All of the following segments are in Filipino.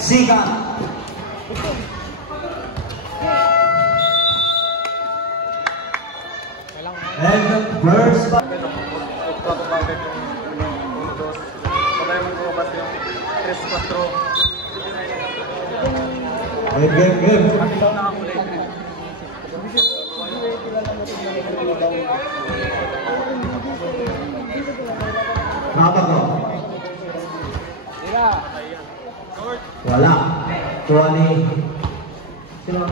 Siga. And the first back. Game. Kenapa kok? Wala. Tuwa ni sino?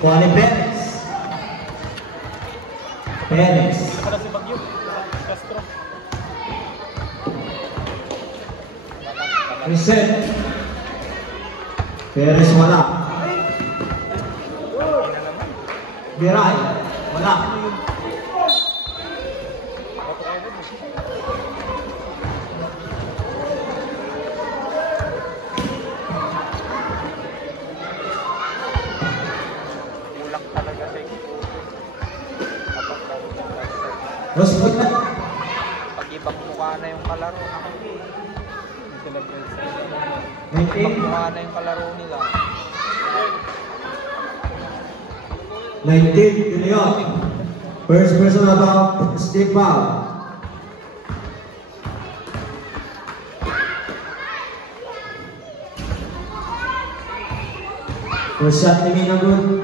Tuwa ni Perez. Reset. Perez wala. Biray wala. Pag-ibang mukha na yung kalaro. Pag-ibang mukha na yung kalaro nila. 19, Gilion. First person about stick foul. First shot ni Mina good.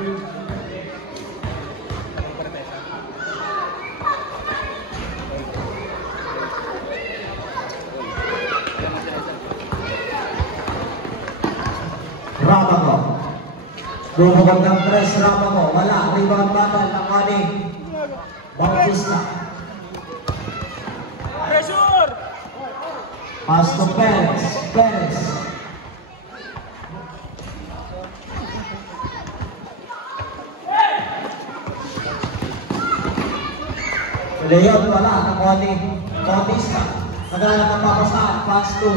Bumukod ng press, Rapaco, wala, rebound battle ng Wani Bautista. Pressure! Pass to Perez. Leon, wala, ng Wani Bautista. Naglalak ang papasahan, pass to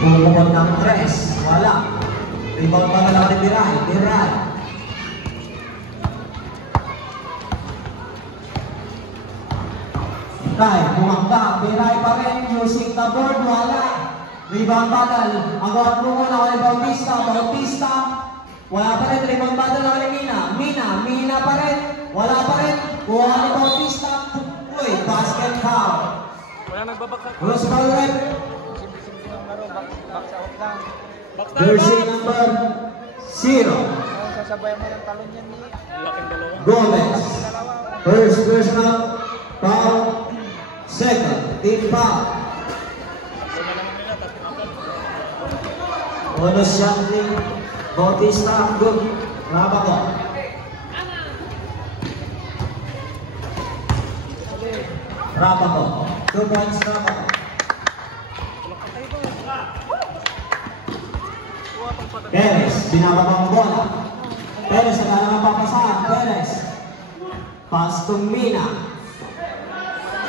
bumukod ng tres, wala. Rebound pa na lang ni Biray. Bumangga, Biray pa rin, using the board, wala. Rebound battle, ang gawat mo muna kay Bautista, wala pa rin, rebound battle na kay Mina pa rin, wala pa rin, kuha ni Bautista, uy, basket foul. Wala nagbabaksak. Cross foul red. Jersey number 0. Sasabayan mo ng talon yan ni Gomez. First personal foul. Second team foul. Bonus shot ni Bautista. Good. Rapaco. Rapaco. 2 points Rapaco. Perez, binababang bola. Perez, nagkala ng papasahan. Perez. Pass to Mina.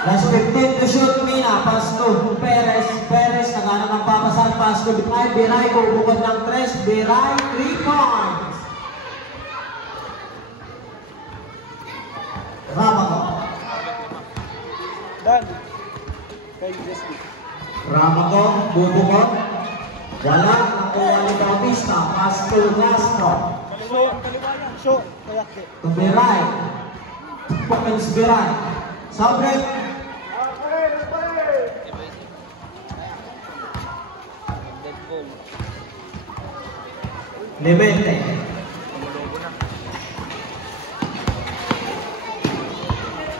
Last 15 to shoot, Mina. Pass to Perez. Nagkala ng papasahan. Pass to Biray. Bubukod ng 3. Biray, 3 points. Rapaco. Dan. Kay Justin. Rapaco, bubukod. Wala, nakuha ni Bautista, pass to Castro. Show. To Biray. Pagkins Biray. Sabret. Lemente.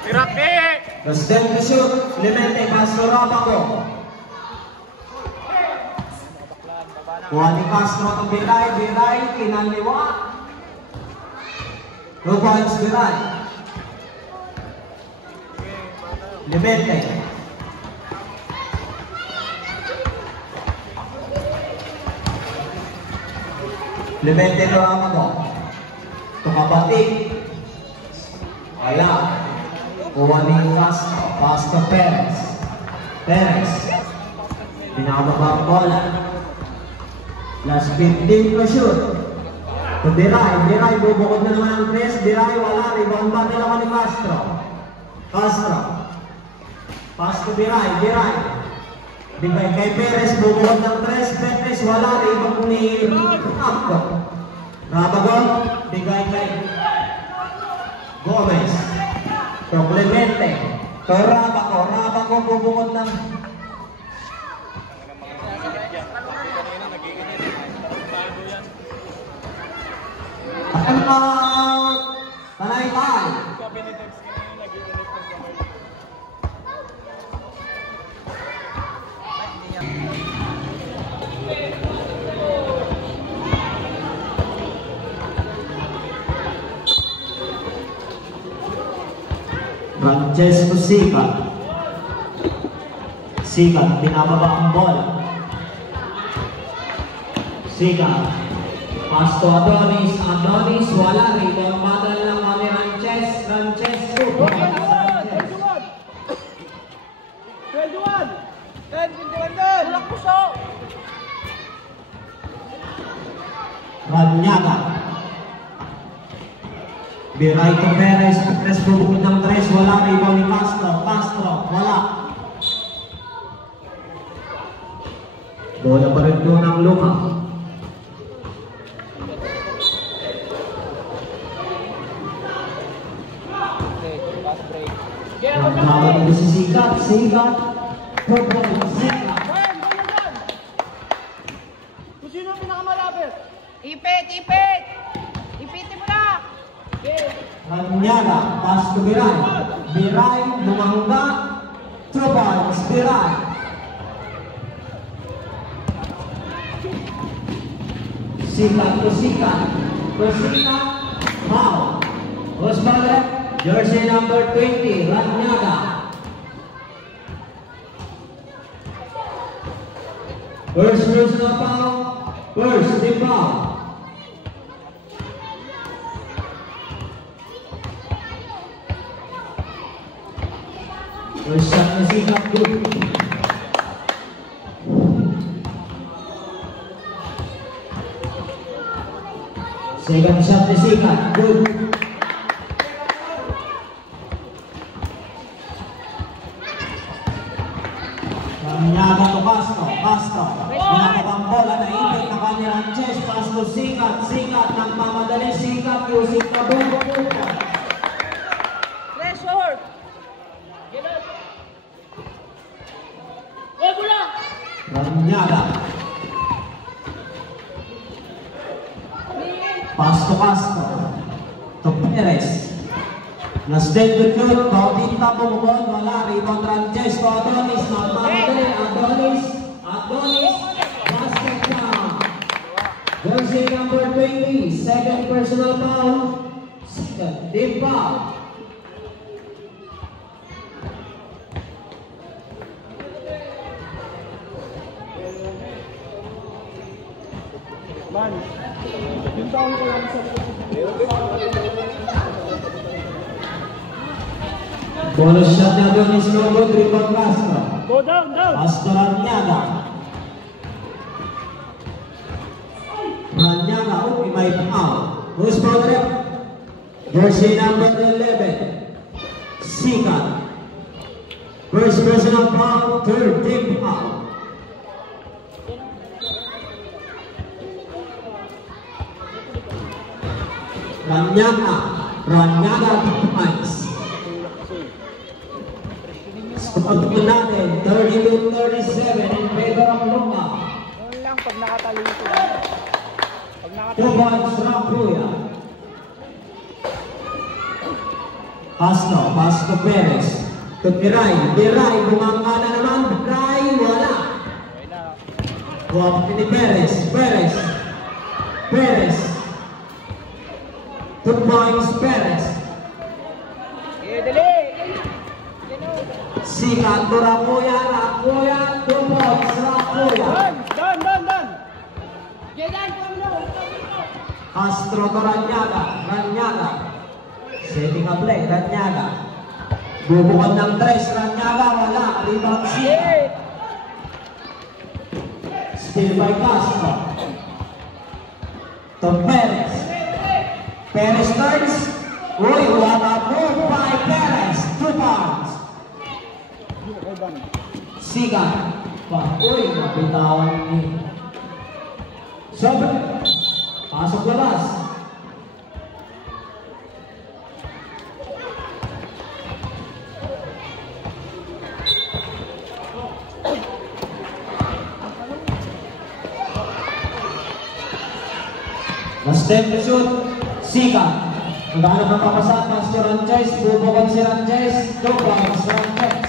Pirake! Gastel to shoot. Lemente, pass to Rapaco. Kuha ni Castro to Biray, kinaliwa. 2 points Biray. Libente. Libente lo ang ako. Tukabatik. Ayan. Uwaling Castro. Pasto Perez. Perez. Pinakababa ang bola. Last 15 to shoot. To Diray, bubukod na naman ang press. Diray, wala. Rebound bati naman ni Castro. Castro. Pass to Diray. Bigay kay Perez, bubukod ng press. Perez, wala. Rebound ni Rapco. Rabagon, bigay kay Gomez. To Clemente. To Rabaco, bubukod ng Tanay-tay. Francesco Sikat, pinababa ang bola. Sikat. Pasto Adonis, wala. Rebound madal lang kami Francesco. 21 doon! Walang puso! Ranyaga. Biray to Perez, bubukod ng tres, wala. Rebound ni Castro, wala. Bola pa rin doon ang Luma. Tawag ito si Sikat. Sikat. Kung sino ang pinakamalapit? Ipit! Ipitin mo na! Ranyaga, pass to Biray. Biray, lumangga. 2 points, Biray. Sikat. Foul. Rosbalet, jersey number 20, Ranyaga. First personal foul, first team foul. First shot na Sikat, good. Second shot na Sikat, good. Ranyaga to Castro. Pinakabang bola na ipit na kanilang chest. Pass to Sikat ng pamadali. Sikat using the ball. Pressure! Huwag mo lang! Ranyaga. Pass to Castro. To Perez. Nasdel to shoot. Bautita bumukod. Wala. Rebound Ranches to Adonis. Nagmamadali. Adonis. Basket down. Jersey number 20. Second personal foul. Second team foul. Man, yung taon ko lang sa... Bonus shot na Adonis no good. Rebound Castro. Go down! Pasto Ranyaga. May foul. Who's foul rep? Jersey number 11. Sikat. First personal foul, third team foul. Ranyaga 2 points. Pagpapin natin, 32-37 in favor of Lunga. Noon lang pag nakatalo ito. 2 points from Puya. Pasto Perez. To Biray, bumangga na naman. Biray, wala. Huwag ni Perez. 2 points Perez. Dali! Sikat to Rakuya, 2 points, Rakuya. Dan. Gedan, come now. Castro to Ranyaga. Setting up play, Ranyaga. Bubukan ng 3, Ranyaga, wala. Rebound Sikat. Still by Castro. To Perez. Perez turns. Uy, what a move by Perez. 2 points. Sikat. Uy, napitawan ni. Sobre. Pasok labas. Last 10 to shoot. Sikat. Naghanap ng papasan. Master Ranches. Bubukon si Ranches. 2 points. Ranches.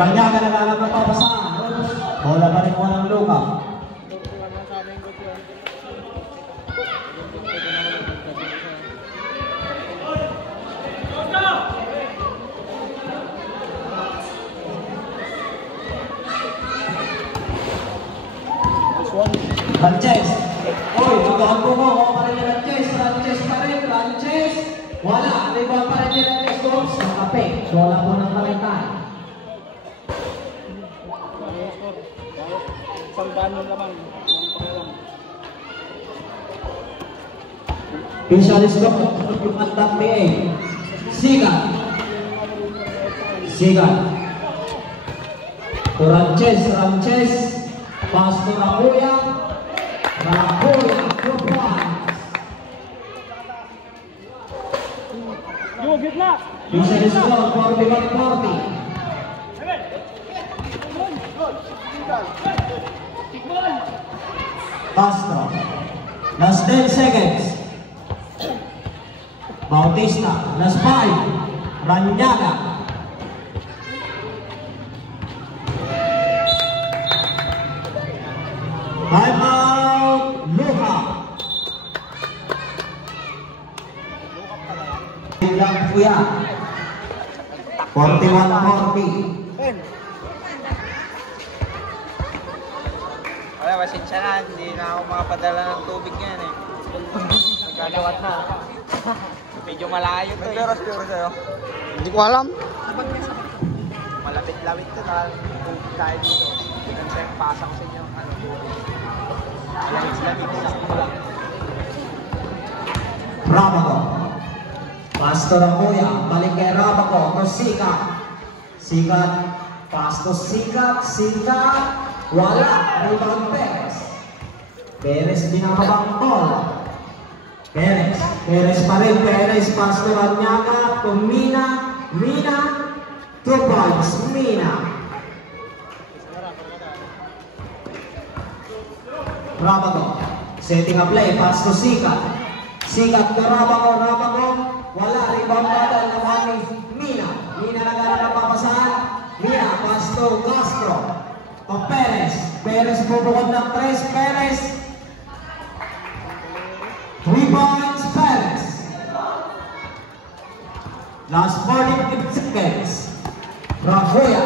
Ranyaga naghanap ng papasan. Bola pa rin mo ng luka. Ranches. Uy, magkakampo mo. Ako pa rin yung Ranches. Ranches pa rin. Ranches. Wala. Rebound pa rin yung Ranches. Oops. Nakape. Bola po ng Talentay. Isang daan yung laman. Official is look. Yung attack PA. Sikat. To Ranches. Pass to Rakuya. 2 points. Yo, gitna. Official is look. 41-40. Castro. Last 10 seconds. Bautista. Last 5. Ranyaga. Time out. Luka. Ilang kuya. 41-40. Wala, pasensya na. Hindi na ako makapadala ng tubig yan eh. Nagagawat na. Medyo malayo to eh. Pero sa'yo. Hindi ko alam. Malapit-lawit to dahil dito. Ganun sa yung pasang sa inyo. Lamig sa kulang. Rabaco. Pass to Rakuya. Balik kay Rabaco. To Sikat. Pass to Sikat. Wala. Rebound Perez. Perez binababang ball. Perez pa rin. Perez pass to Ranyaga. To Mina. 2 points. Mina. Rabaco. Setting a play. Pass to Sikat to Rabaco. Wala. Rebound battle naman ni Mina. Nagana ng papasahan. Mina. Pass to Castro. To Perez bubukod ng 3. Perez. 3 points. Perez. Last 45 seconds. Rakuya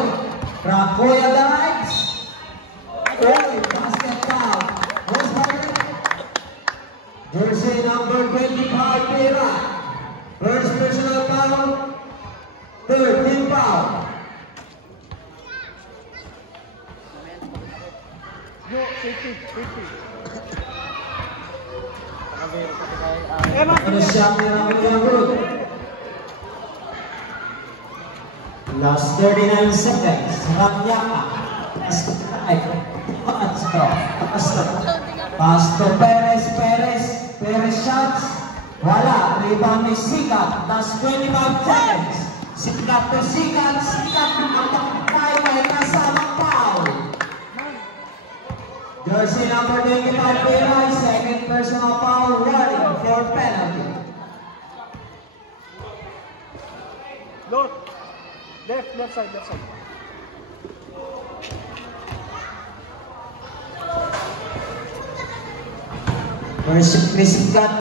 dives. Basket foul. Jersey number 25, Pera. First personal foul. Third team foul. Ano siya last 39 seconds. Ranyaga. Pass to Perez shots. Wala. Rebound ni Sikat. Last 25 seconds. Sikat to Sikat. Ang may kasamang foul. Jersey number 25, Pera. Second personal foul. Warning for penalty. Look. Left side. Receive cut.